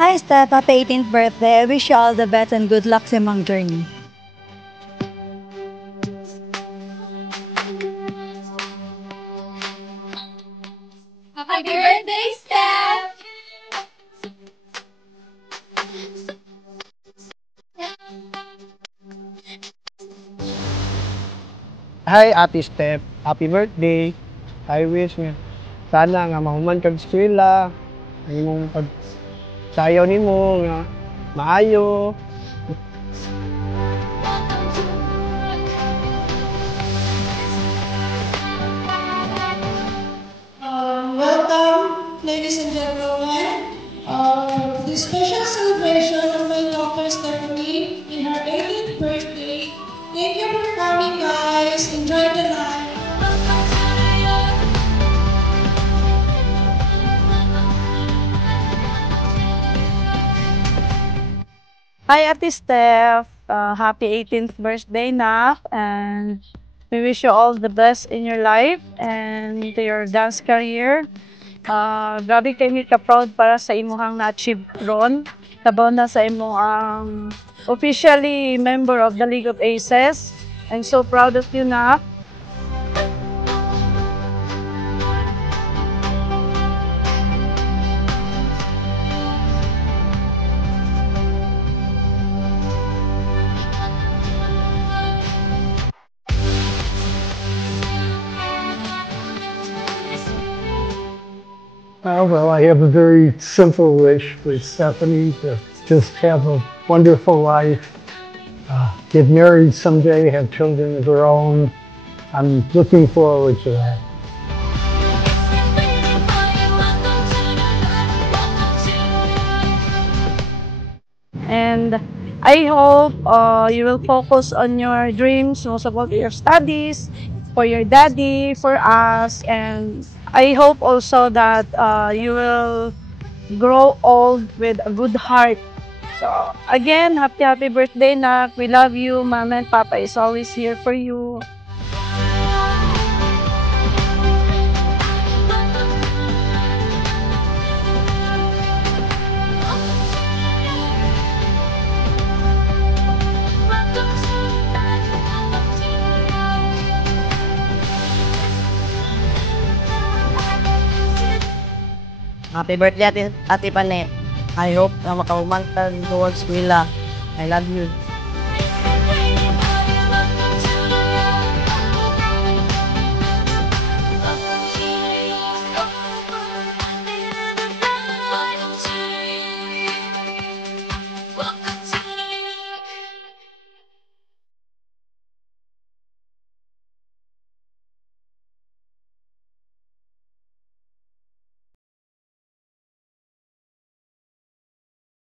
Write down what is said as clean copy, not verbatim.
Hi, Steph. Happy 18th birthday. I wish you all the best and good luck sa mong journey. Happy birthday, Steph! Hi, Ate Steph. Happy birthday. I wish nga sana nga mahuman kag eskwela. Ang imong pagsayaw nimo nga maayo. Welcome, ladies and gentlemen, to this special celebration of my daughter Stephanie in her 18th birthday. Thank you for coming, guys. Enjoy the night. Hi, Ate Steph. Happy 18th birthday na. And we wish you all the best in your life and to your dance career. Grabe kami ka-proud para sa imuhang na-achieve ron. Tabaw na sa imo ang officially member of the League of Aces. I'm so proud of you na. Well, I have a very simple wish for Stephanie to just have a wonderful life, get married someday, have children of her own. I'm looking forward to that. And I hope you will focus on your dreams, most of all your studies, for your daddy, for us, and I hope also that you will grow old with a good heart. So again, happy birthday, Nak. We love you. Mama and Papa is always here for you. Happy birthday, Ate Panet. I hope na makaumang ka doon sa eskwela. I love you.